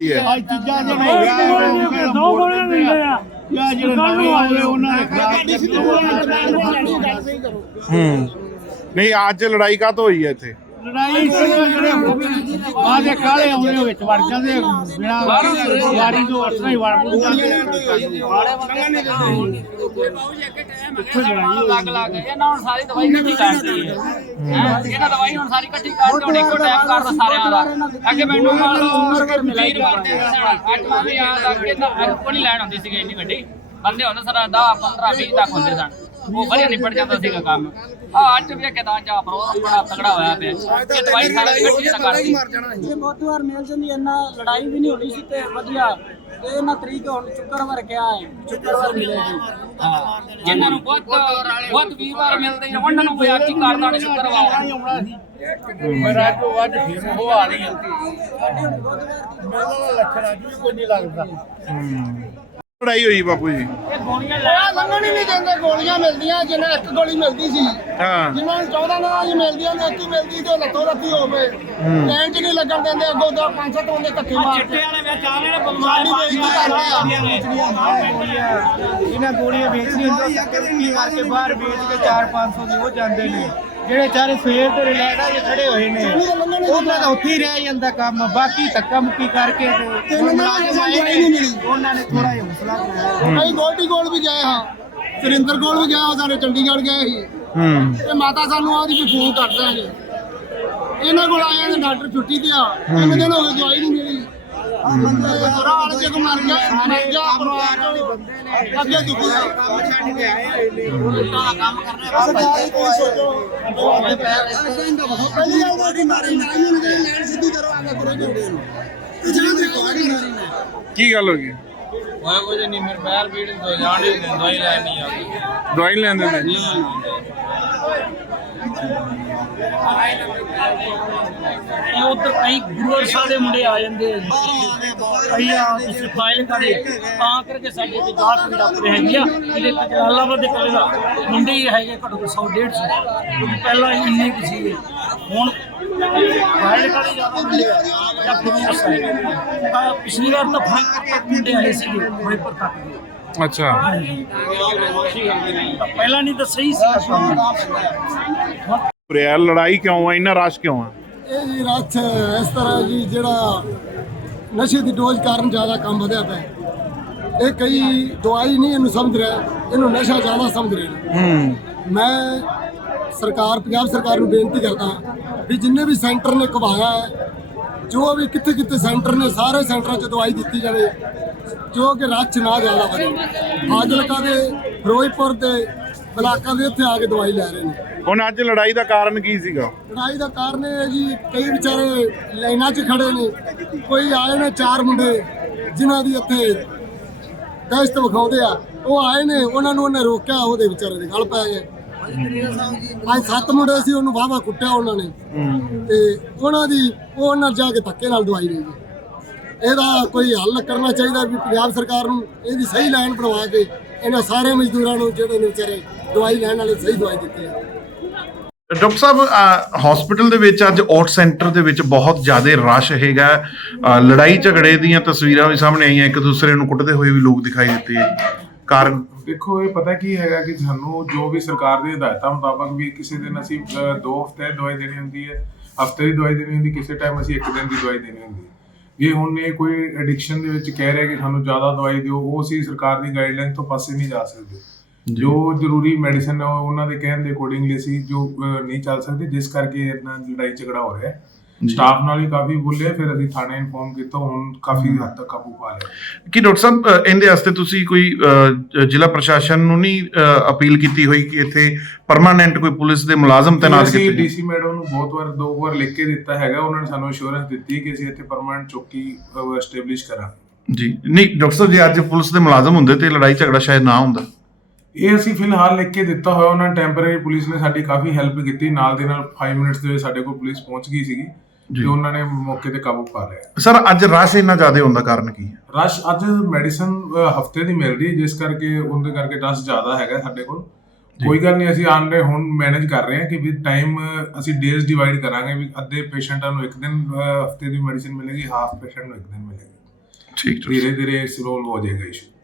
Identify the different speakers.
Speaker 1: ਅੱਜ ਤੀਜਾ ਦਿਨ ਹੋ ਗਿਆ ਦੋ ਗੋਲੀਆਂ ਦਿੰਦੇ ਆ ਯਾ ਜਿਹੜੇ ਨਵੇਂ ਆਏ ਉਹਨਾਂ ਨੇ
Speaker 2: ਨਹੀਂ ਅੱਜ ਲੜਾਈ ਕਾਹਤੋਂ ਹੋਈ ਹੈ ਇੱਥੇ?
Speaker 1: ਲੜਾਈ ਜਿਹੜੇ ਆ ਦੇ ਕਾਲੇ ਆਉਂਦੇ ਵਿੱਚ ਵੜ ਜਾਂਦੇ ਬਿਨਾ ਵਾਰੀ ਤੋਂ ਅਸਰ ਹੀ ਵੜ
Speaker 3: ਲੱਗ ਲੱਗ ਇਹਨਾਂ ਹੁਣ ਸਾਰੀ ਦਵਾਈ ਇਕੱਠੀ ਕਰਦੀ ਹੈ ਇਹਨਾਂ ਦਵਾਈ ਹੁਣ ਸਾਰੀ ਇਕੱਠੀ ਕਰ ਦੋ ਇੱਕੋ ਟਾਈਮ ਕਰਦਾ ਸਾਰਿਆਂ ਦਾ ਅੱਗੇ ਮੈਨੂੰ ਨਾਲ ਵੀਰ ਕਰਦੇ ਅੱਜ ਮੈਂ ਵੀ ਯਾਦ ਆ ਕਿ ਕੋਈ ਨਹੀਂ ਲੈਣ ਹੁੰਦੀ ਸੀਗੀ ਇੰਨੀ ਵੱਡੀ ਬੰਦੇ ਹੁਣ ਸਾਰਾ 10 15 20 ਤੱਕ ਹੁੰਦੇ ਸਨ ਉਹ ਵਧੀਆ ਨਿਪਟ ਜਾਂਦਾ ਸੀਗਾ ਕੰਮ ਅੱਜ ਵੀ ਕਿਦਾਂ ਜਾ ਪ੍ਰੋਗਰਾਮ ਬੜਾ ਤਗੜਾ ਹੋਇਆ ਪਿਆ ਇਹ ਦਵਾਈ ਸਾਰੀ ਇਕੱਠੀ ਤਾਂ ਕਰਦੀ
Speaker 4: ਇਹ ਬਹੁਤ ਵਾਰ ਮਿਲ ਜਾਂਦੀ ਇੰਨਾ ਲੜਾਈ ਵੀ ਨਹੀਂ ਹੋਣੀ ਸੀ ਤੇ ਵਧੀਆ ਤੇ ਇਹਨਾਂ ਤਰੀਕ ਹੁਣ ਸ਼ੁੱਕਰਵਾਰ ਕਿਹਾ ਹੈ ਸ਼ੁੱਕਰਵਾਰ ਮਿਲੇਗੀ
Speaker 3: ਜਿਨ੍ਹਾਂ ਨੂੰ ਬਹੁਤ ਵੀਰਵਾਰ ਮਿਲਦੇ ਨੇ ਉਹਨਾਂ ਨੂੰ ਕੋਈ ਆਕੀ ਕਰਦਾ ਨਹੀਂ ਸ਼ੁੱਕਰਵਾਰ
Speaker 1: ਮੇਰਾ ਤੋਂ ਅੱਜ ਫਿਰ ਉਹ ਆ ਰਹੀ ਹੈ ਮੈਨੂੰ ਲੱਛਣ ਅੱਜ ਵੀ ਕੋਈ ਨਹੀਂ ਲੱਗਦਾ
Speaker 2: ਲੜਾਈ ਹੋਈ ਬਾਪੂ ਜੀ?
Speaker 4: ਲੰਘਣ ਹੀ ਨਹੀਂ ਦਿੰਦੇ ਗੋਲੀਆਂ ਮਿਲਦੀਆਂ ਜਿਹਨਾਂ ਇੱਕ ਗੋਲੀ ਮਿਲਦੀ ਸੀ
Speaker 2: ਹਾਂ
Speaker 4: ਜਿਨ੍ਹਾਂ ਨੂੰ 14 ਨਾਲ ਮਿਲਦੀਆਂ ਨੇ ਇੱਕ ਹੀ ਮਿਲਦੀ ਤੇ ਲੱਤੋਂ ਰੱਤੀ ਹੋਵੇ ਲੈਣ ਚ ਨਹੀਂ ਲੱਗਣ ਦਿੰਦੇ ਅੱਗੋਂ ਦਾ 5-7 ਬੰਦੇ ਧੱਕੇ ਮਾਰ
Speaker 1: ਚਿੱਟੇ ਵਾਲੇ ਵਿੱਚ ਆ ਰਹੇ ਨੇ ਬਲਮਾਰੀ ਇਹਨਾਂ ਗੋਲੀਆਂ ਵੇਚਣੀਆਂ ਹੁੰਦੀਆਂ ਕਿਉਂਕਿ ਕਰਕੇ ਬਾਹਰ ਵੇਚ ਕੇ 4-500 ਦੇ ਉਹ ਜਾਂਦੇ ਨੇ ਜਿਹੜੇ ਚਾਰੇ ਸਵੇਰ ਦੇ ਰਿਲੈਕਸ ਜੇ ਖੜੇ ਹੋਏ ਨੇ ਉਹਨਾਂ ਦਾ ਉੱਥੇ ਹੀ ਰਹਿ ਜਾਂਦਾ ਕੰਮ ਬਾਕੀ ਧੱਕਾ ਮੁੱਕੀ ਕਰਕੇ ਤੇ ਮੁਲਾਜ਼ਮ ਆਏ ਨੇ ਉਹਨਾਂ ਨੇ ਥੋੜਾ ਜਿਹਾ ਹੌਸਲਾ ਬਣਾਇਆ
Speaker 4: ਅਸੀਂ ਗੋਲਡੀ ਕੋਲ ਵੀ ਗਏ ਹਾਂ ਸੁਰਿੰਦਰ ਕੋਲ ਵੀ ਗਿਆ ਸਾਰੇ ਚੰਡੀਗੜ੍ਹ ਗਏ ਸੀ ਤੇ ਮਾਤਾ ਸਾਨੂੰ ਆਦੀ ਵੀ ਫੋਨ ਕਰ ਦਾਂਗੇ ਇਹਨਾਂ ਕੋਲ ਆਇਆ ਨੇ ਡਾਕਟਰ ਛੁੱਟੀ ਤੇ ਆ ਕਿੰਨੇ ਦਿਨ ਹੋ ਗਏ ਦਵਾਈ ਨਹੀਂ ਮਿਲੀ ਬੁਰਾ ਹਾਲ ਜੇ ਕੋ ਮਰ ਗਿਆ ਪਰਿਵਾਰ ਚੋਂ ਅੱਗੇ ਦੁਖੀ ਕੰਮ ਛੱਡ ਕੇ ਆਏ ਹੋਏ ਨੇ ਕੰਮ ਕਰਨੇ ਵਾਸਤੇ ਕੋਈ ਸੋਚੋ ਪਹਿਲੀ ਗੱਲ ਤਾਂ ਮਾਰੀ ਨਹੀਂ ਨੂੰ ਲੈਣ ਸਿੱਧੀ ਕਰੋ ਆਗੇ ਕਰੋ ਜੋੜੇ ਨੂੰ ਜਿਹੜਾ ਰਿਕਾਰਡਿੰਗ ਮਾਰੀ ਨੇ
Speaker 2: ਕੀ ਗੱਲ ਹੋ ਗਈ?
Speaker 3: ਹੋਇਆ ਕੁਝ ਨਹੀਂ ਮੇਰੇ ਪੈਰ ਪੀੜ ਤੋਂ ਜਾਣ ਹੀ ਦਵਾਈ ਲੈਣੀ ਆ
Speaker 2: ਦਵਾਈ ਲੈਂਦੇ ਨੇ?
Speaker 4: ਇਹ ਉਧਰ ਕਈ ਗੁਰੂ ਸਾਹਿਬ ਦੇ ਮੁੰਡੇ ਆ ਜਾਂਦੇ ਕਈ ਆ ਤੁਸੀਂ ਫਾਈਲ ਕਰੇ ਤਾਂ ਕਰਕੇ ਸਾਡੇ ਤੇ ਜਾਤ ਵੀ ਡਾਕਟਰ ਹੈਗੀ ਆ ਇਹਦੇ ਜਲਾਲਾਬਾਦ ਦੇ ਕੋਲੇ ਦਾ ਮੁੰਡੇ ਹੀ ਹੈਗੇ ਘੱਟੋ ਘੱਟ 100-150 ਕਿਉਂਕਿ ਪਹਿਲਾਂ ਹੀ ਇੰਨੇ ਕੁ ਸੀਗੇ ਹੁਣ ਫਾਈਲ ਕਰੇ ਜ਼ਿਆਦਾ ਮੁੰਡੇ ਆ ਜਾਂ ਗੁਰੂ ਸਾਹਿਬ ਪਿਛਲੀ ਵਾਰ ਤਾਂ ਫਾਈਲ ਤੱਕ ਮੁੰਡੇ ਆਏ ਸੀਗੇ ਫਿਰੋਜ਼ਪੁਰ ਤੱਕ
Speaker 2: ਅੱਛਾ
Speaker 4: ਪਹਿਲਾਂ ਨਹੀਂ ਤਾਂ ਸਹੀ ਸੀ
Speaker 2: ਰਿਆਲ ਲੜਾਈ ਕਿਉਂ ਆ? ਇੰਨਾ ਰਸ਼ ਕਿਉਂ ਆ?
Speaker 4: ਇਹ ਜੀ ਰੱਛ ਇਸ ਤਰ੍ਹਾਂ ਜੀ ਜਿਹੜਾ ਨਸ਼ੇ ਦੀ ਡੋਜ਼ ਕਾਰਨ ਜ਼ਿਆਦਾ ਕੰਮ ਵਧਿਆ ਪਿਆ ਇਹ ਕਈ ਦਵਾਈ ਨਹੀਂ ਇਹਨੂੰ ਸਮਝ ਰਿਹਾ ਇਹਨੂੰ ਨਸ਼ਾ ਜ਼ਿਆਦਾ ਸਮਝ ਰਹੇ ਮੈਂ ਸਰਕਾਰ ਪੰਜਾਬ ਸਰਕਾਰ ਨੂੰ ਬੇਨਤੀ ਕਰਦਾ ਵੀ ਜਿੰਨੇ ਵੀ ਸੈਂਟਰ ਨੇ ਘਵਾਇਆ ਹੈ ਜੋ ਵੀ ਕਿੱਥੇ ਕਿੱਥੇ ਸੈਂਟਰ ਨੇ ਸਾਰੇ ਸੈਂਟਰਾਂ 'ਚ ਦਵਾਈ ਦਿੱਤੀ ਜਾਵੇ ਜੋ ਕਿ ਰੱਛ ਨਾ ਜ਼ਿਆਦਾ ਵਧੇ ਫਾਜ਼ਿਲਕਾ ਦੇ ਫਿਰੋਜ਼ਪੁਰ ਦੇ ਬਲਾਕਾਂ ਦੇ ਇੱਥੇ ਆ ਕੇ ਦਵਾਈ ਲੈ ਰਹੇ ਨੇ।
Speaker 2: ਹੁਣ ਅੱਜ ਲੜਾਈ ਦਾ ਕਾਰਨ ਕੀ ਸੀਗਾ?
Speaker 4: ਲੜਾਈ ਦਾ ਕਾਰਨ ਇਹ ਹੈ ਜੀ ਕਈ ਵਿਚਾਰੇ ਲਾਈਨਾਂ 'ਚ ਖੜੇ ਨੇ ਕੋਈ ਆਏ ਨੇ 4 ਮੁੰਡੇ ਜਿਨ੍ਹਾਂ ਦੀ ਇੱਥੇ ਦਸਤ ਵਿਖਾਉਂਦੇ ਆ ਉਹ ਆਏ ਨੇ ਉਹਨਾਂ ਨੂੰ ਉਹਨੇ ਰੋਕਿਆ ਉਹਦੇ ਵਿਚਾਰੇ ਦੇ ਗਲ ਪੈ ਗਏ ਅੱਜ 7 ਮੁੰਡੇ ਸੀ ਉਹਨੂੰ ਵਾਹਵਾ ਕੁੱਟਿਆ ਉਹਨਾਂ ਨੇ ਤੇ ਉਹਨਾਂ ਜਾ ਕੇ ਧੱਕੇ ਨਾਲ ਦਵਾਈ ਲਈ ਇਹਦਾ ਕੋਈ ਹੱਲ ਕਰਨਾ ਚਾਹੀਦਾ ਵੀ ਪੰਜਾਬ ਸਰਕਾਰ ਨੂੰ ਇਹਦੀ ਸਹੀ ਲਾਈਨ ਬਣਵਾ ਕੇ ਇਹਨਾਂ ਸਾਰੇ ਮਜ਼ਦੂਰਾਂ ਨੂੰ ਜਿਹੜੇ ਨੇ ਵਿਚਾਰੇ ਦਵਾਈ ਲੈਣ ਵਾਲੇ ਸਹੀ ਦਵਾਈ ਦਿੱਤੀ ਹੈ।
Speaker 2: ਡਾਕਟਰ ਸਾਹਿਬ ਹਸਪੀਟਲ ਦੇ ਵਿੱਚ ਅੱਜ ਆਊਟ ਸੈਂਟਰ ਦੇ ਵਿੱਚ ਬਹੁਤ ਜ਼ਿਆਦਾ ਰਸ਼ ਹੈਗਾ ਲੜਾਈ ਝਗੜੇ ਦੀਆਂ ਤਸਵੀਰਾਂ ਵੀ ਸਾਹਮਣੇ ਆਈਆਂ ਇੱਕ ਦੂਸਰੇ ਨੂੰ ਕੁੱਟਦੇ ਹੋਏ ਵੀ ਲੋਕ ਦਿਖਾਈ ਦਿੱਤੇ ਕਾਰਨ
Speaker 5: ਦੇਖੋ ਇਹ ਪਤਾ ਕੀ ਹੈਗਾ ਕਿ ਸਾਨੂੰ ਜੋ ਵੀ ਸਰਕਾਰ ਦੀ ਹਦਾਇਤਾਂ ਮੁਤਾਬਕ ਵੀ ਕਿਸੇ ਦਿਨ ਅਸੀਂ 2 ਹਫ਼ਤੇ ਦਵਾਈ ਦੇਣੀ ਹੁੰਦੀ ਹੈ ਹਫ਼ਤੇ ਦੀ ਦਵਾਈ ਦੇਣੀ ਹੁੰਦੀ ਕਿਸੇ ਟਾਈਮ ਅਸੀਂ 1 ਦਿਨ ਦੀ ਦਵਾਈ ਦੇਣੀ ਹੁੰਦੀ ਹੈ ਜੇ ਹੁਣ ਇਹ ਕੋਈ ਐਡਿਕਸ਼ਨ ਦੇ ਵਿੱਚ ਕਹਿ ਰਿਹਾ ਕਿ ਸਾਨੂੰ ਜ਼ਿਆਦਾ ਦਵਾਈ ਦਿਓ ਉਹ ਅਸੀਂ ਸਰਕਾਰ ਦੀ ਗਾਈਡਲਾਈਨ ਤੋਂ ਪਾਸੇ ਨਹੀਂ ਜਾ ਸਕਦੇ ਜੋ ਜ਼ਰੂਰੀ ਮੈਡੀਸਨ ਹੈ ਉਹਨਾਂ ਦੇ ਕਹਿਣ ਦੇ ਅਕੋਰਡਿੰਗਲੀ ਅਸੀਂ ਜੋ ਨਹੀਂ ਚੱਲ ਸਕਦੇ ਜਿਸ ਕਰਕੇ ਇतना ਲੜਾਈ ਝਗੜਾ ਹੋ ਰਿਹਾ ਹੈ ਸਟਾਫ ਨਾਲ ਵੀ ਕਾਫੀ ਬੋਲੇ ਫਿਰ ਅਸੀਂ ਥਾਣੇ ਇਨਫੋਰਮ ਕੀਤਾ ਹੁਣ ਕਾਫੀ ਹੱਦ ਤੱਕ ਕਾਬੂ ਪਾ ਲਿਆ।
Speaker 2: ਕੀ ਡਾਕਟਰ ਸਾਹਿਬ ਇਹਦੇ ਵਾਸਤੇ ਤੁਸੀਂ ਕੋਈ ਜ਼ਿਲ੍ਹਾ ਪ੍ਰਸ਼ਾਸਨ ਨੂੰ ਨਹੀਂ ਅਪੀਲ ਕੀਤੀ ਹੋਈ ਕਿ ਇੱਥੇ ਪਰਮਾਨੈਂਟ ਕੋਈ ਪੁਲਿਸ ਦੇ ਮੁਲਾਜ਼ਮ ਤੈਨਾਤ ਕੀਤੇ?
Speaker 5: ਅਸੀਂ ਡੀਸੀ ਮੈਡਮ ਨੂੰ ਬਹੁਤ ਵਾਰ 2 ਵਾਰ ਲਿਖ ਕੇ ਦਿੱਤਾ ਹੈਗਾ ਉਹਨਾਂ ਨੇ ਸਾਨੂੰ ਅਸ਼ੋਰੈਂਸ ਦਿੱਤੀ ਕਿ ਅਸੀਂ ਇੱਥੇ ਪਰਮਾਨੈਂਟ ਚੌਕੀ ਐਸਟੈਬਲਿਸ਼ ਕਰਾਂਗੇ।
Speaker 2: ਜੀ ਨਹੀਂ ਡਾਕਟਰ ਸਾਹਿਬ ਜੇ ਅੱਜ ਪੁਲਿਸ ਦੇ ਮੁਲਾਜ਼ਮ ਹੁੰਦੇ ਤੇ ਲੜਾਈ ਝਗੜਾ ਸ਼ਾਇਦ ਨਾ ਹੁੰਦਾ।
Speaker 5: ਇਹ ਅਸੀਂ ਫਿਲਹਾਲ ਲਿਖ ਕੇ ਦਿੱਤਾ ਹੋਇਆ ਉਹਨਾਂ ਨੇ ਟੈਂਪਰੇਰੀ ਪੁਲਿਸ ਨੇ ਸਾਡੀ ਕਾਫੀ ਹੈਲਪ ਕੀਤੀ ਨਾਲ ਦੇ ਨਾਲ 5 ਮਿੰਟਸ ਦੇ ਵਿੱਚ ਸਾਡੇ ਕੋਲ ਪੁਲਿਸ ਪਹੁੰਚ ਗਈ ਸੀਗੀ ਤੇ ਉਹਨਾਂ ਨੇ ਮੌਕੇ ਤੇ ਕਾਬੂ ਪਾ ਲਿਆ।
Speaker 2: ਸਰ ਅੱਜ ਰਸ਼ ਇੰਨਾ ਜ਼ਿਆਦਾ ਹੋਣ ਦਾ ਕਾਰਨ ਕੀ ਹੈ?
Speaker 5: ਰਸ਼ ਅੱਜ ਮੈਡੀਸਨ ਹਫਤੇ ਦੀ ਮਿਲ ਰਹੀ ਹੈ ਜਿਸ ਕਰਕੇ ਉਹਦੇ ਕਰਕੇ ਰਸ਼ ਜ਼ਿਆਦਾ ਹੈਗਾ ਸਾਡੇ ਕੋਲ। ਕੋਈ ਗੱਲ ਨਹੀਂ ਅਸੀਂ ਆਨ ਰਹੇ ਹੁਣ ਮੈਨੇਜ ਕਰ ਰਹੇ ਹਾਂ ਕਿ ਵਿਦ ਟਾਈਮ ਅਸੀਂ ਡੇਜ਼ ਡਿਵਾਈਡ ਕਰਾਂਗੇ ਵੀ ਅੱਧੇ ਪੇਸ਼ੈਂਟਾਂ ਨੂੰ 1 ਦਿਨ ਹਫਤੇ ਦੀ ਮੈਡੀਸਨ ਮਿਲੇਗੀ ਹਾਫ ਪੇਸ਼ੈਂਟ ਨੂੰ 1 ਦਿਨ ਮਿਲੇਗੀ।
Speaker 2: ਠੀਕ।
Speaker 5: ਧੀਰੇ ਧੀਰੇ ਸੋਲਵ ਹੋ ਜਾਏਗਾ ਇਸ਼ੂ।